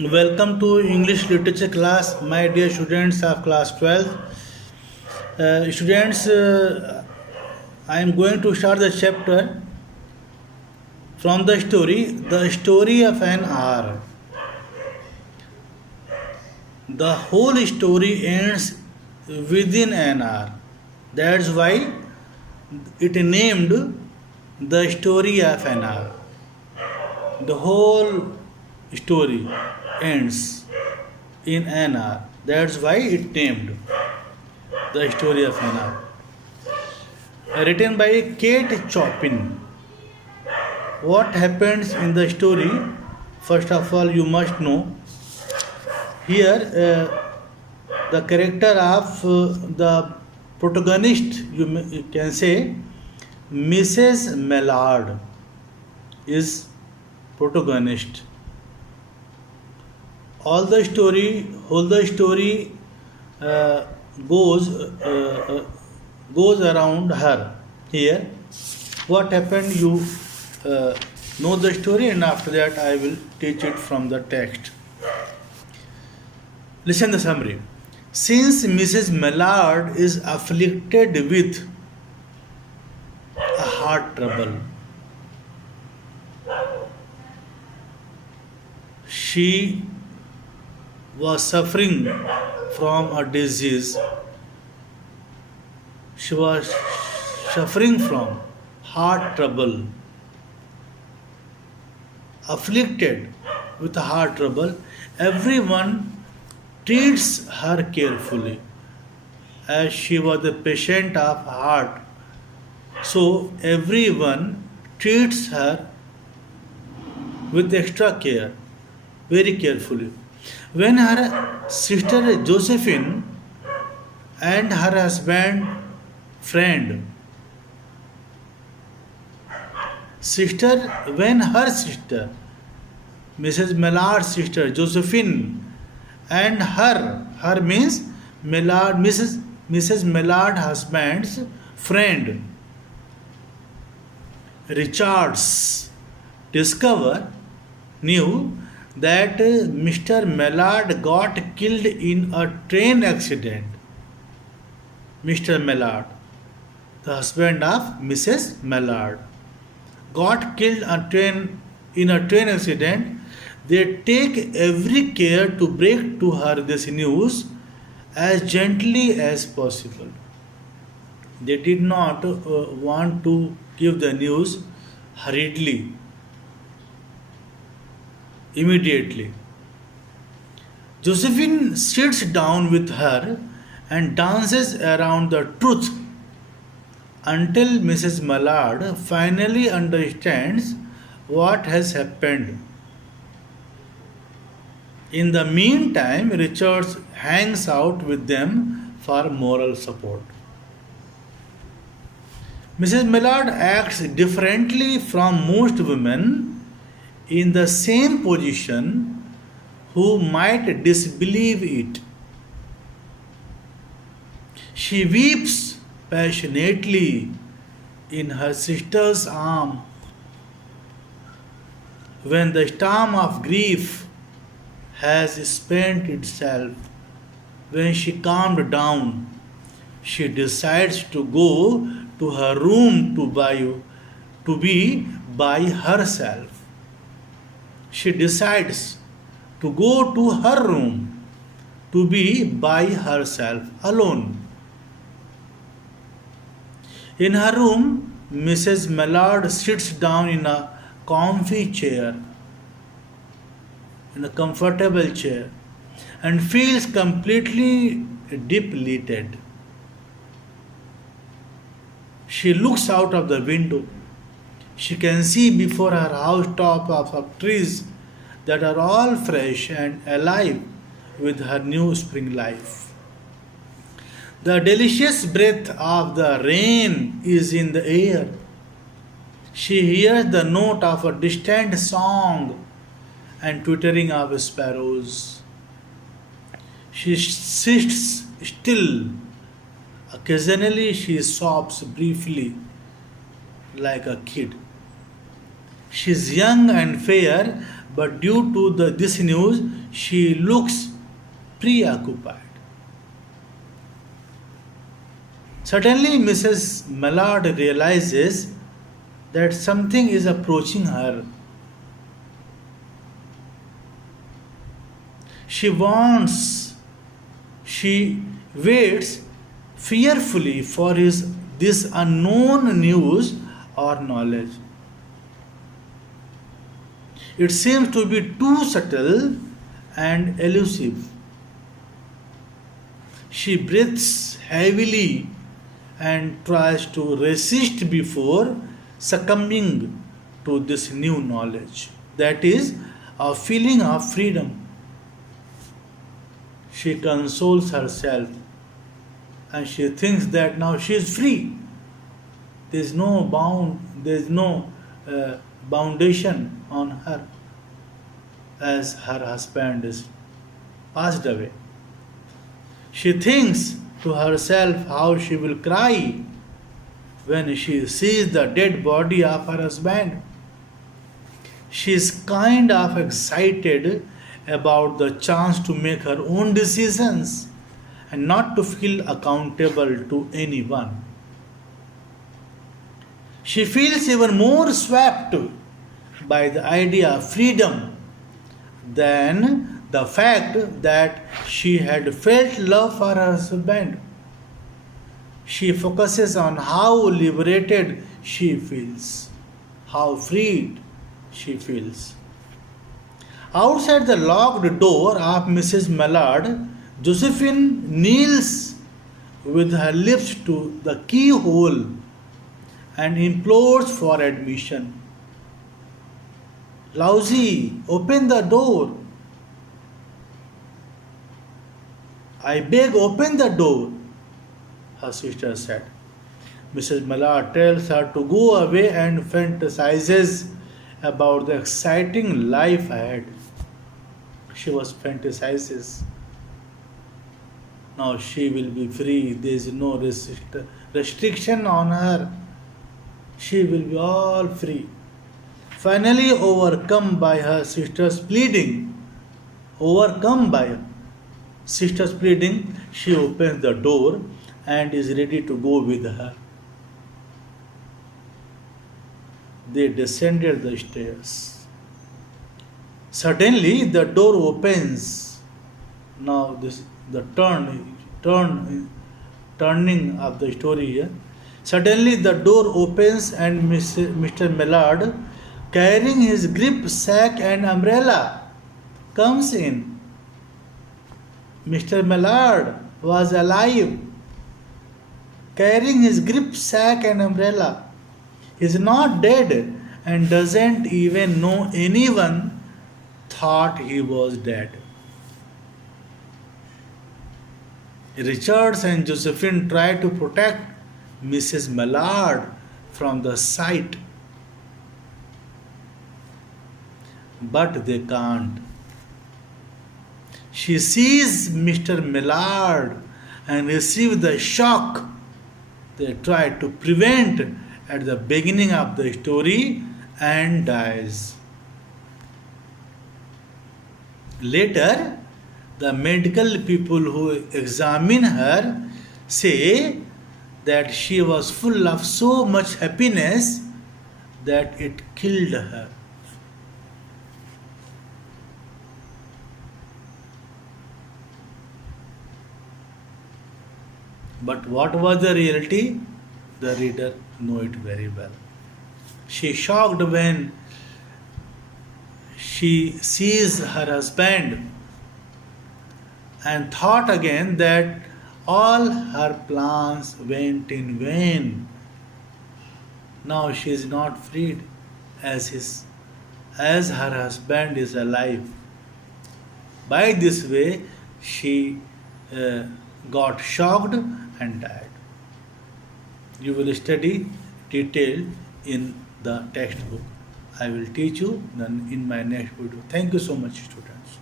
Welcome to English literature class, my dear students of class 12th. Students, I am going to start the chapter from the story of an hour. The whole story ends within an hour. That's why it named the story of an hour. The whole story ends in an hour. That's why it named the story of an hour. Written by Kate Chopin. What happens in the story? First of all, you must know. Here, the character of the protagonist, you can say, Mrs. Mallard is protagonist. All the story uh, goes goes around her. Here, what happened? You uh, know the story, and after that, I will teach it from the text. Listen the summary. Since Mrs. Mallard is afflicted with a heart trouble, she was suffering from a disease. She was suffering from heart trouble, afflicted with heart trouble. Everyone treats her carefully as she was a patient of heart. So everyone treats her with extra care, very carefully. When her sister Josephine and her husband friend sister when her sister Mrs. Mallard's sister Josephine and her means Mallard Mrs. Mallard husband's friend Richards discover knew that Mr. Mallard got killed in a train accident. Mr. Mallard, the husband of Mrs. Mallard, got killed in a train accident. They take every care to break to her this news as gently as possible. They did not want to give the news hurriedly, immediately. Josephine sits down with her and dances around the truth until Mrs. Mallard finally understands what has happened. In the meantime, Richards hangs out with them for moral support. Mrs. Mallard acts differently from most women in the same position who might disbelieve it. She weeps passionately in her sister's arm when the storm of grief has spent itself. When she calmed down, she decides to go to her room to be by herself. She decides to go to her room to be by herself alone. In her room, Mrs. Mallard sits down in a comfy chair, in a comfortable chair, and feels completely depleted. She looks out of the window. She can see before her house top of trees that are all fresh and alive with her new spring life. The delicious breath of the rain is in the air. She hears the note of a distant song and twittering of sparrows. She sits still. Occasionally she sobs briefly like a kid. She is young and fair, but due to this news, she looks preoccupied. Suddenly, Mrs. Mallard realizes that something is approaching her. She wants, she waits fearfully for this unknown news or knowledge. It seems to be too subtle and elusive. She breathes heavily and tries to resist before succumbing to this new knowledge. That is a feeling of freedom. She consoles herself and she thinks that now she is free. There is no foundation on her as her husband is passed away. She thinks to herself how she will cry when she sees the dead body of her husband. She is kind of excited about the chance to make her own decisions and not to feel accountable to anyone. She feels even more swept by the idea of freedom than the fact that she had felt love for her husband. She focuses on how liberated she feels, how freed she feels. Outside the locked door of Mrs. Mallard, Josephine kneels with her lips to the keyhole and implores for admission. Lousy, open the door. I beg, open the door, her sister said. Mrs. Mallard tells her to go away and fantasizes about the exciting life ahead. She was fantasizes. Now she will be free. There is no restriction on her. She will be all free. Finally, overcome by her sister's pleading, she opens the door and is ready to go with her. They descended the stairs. Suddenly, the door opens. Now, the turning of the story here. Suddenly, the door opens and Mr. Mallard, carrying his grip sack and umbrella, comes in. Mr. Mallard was alive, carrying his grip sack and umbrella. He is not dead and doesn't even know anyone thought he was dead. Richards and Josephine try to protect Mrs. Mallard from the sight, but they can't. She sees Mr. Mallard and receives the shock they tried to prevent at the beginning of the story and dies. Later, the medical people who examine her say that she was full of so much happiness that it killed her. But what was the reality? The reader know it very well. She shocked when she sees her husband and thought again that all her plans went in vain. Now she is not freed as her husband is alive. By this way, she got shocked and died. You will study detailed in the textbook. I will teach you then in my next video. Thank you so much, students.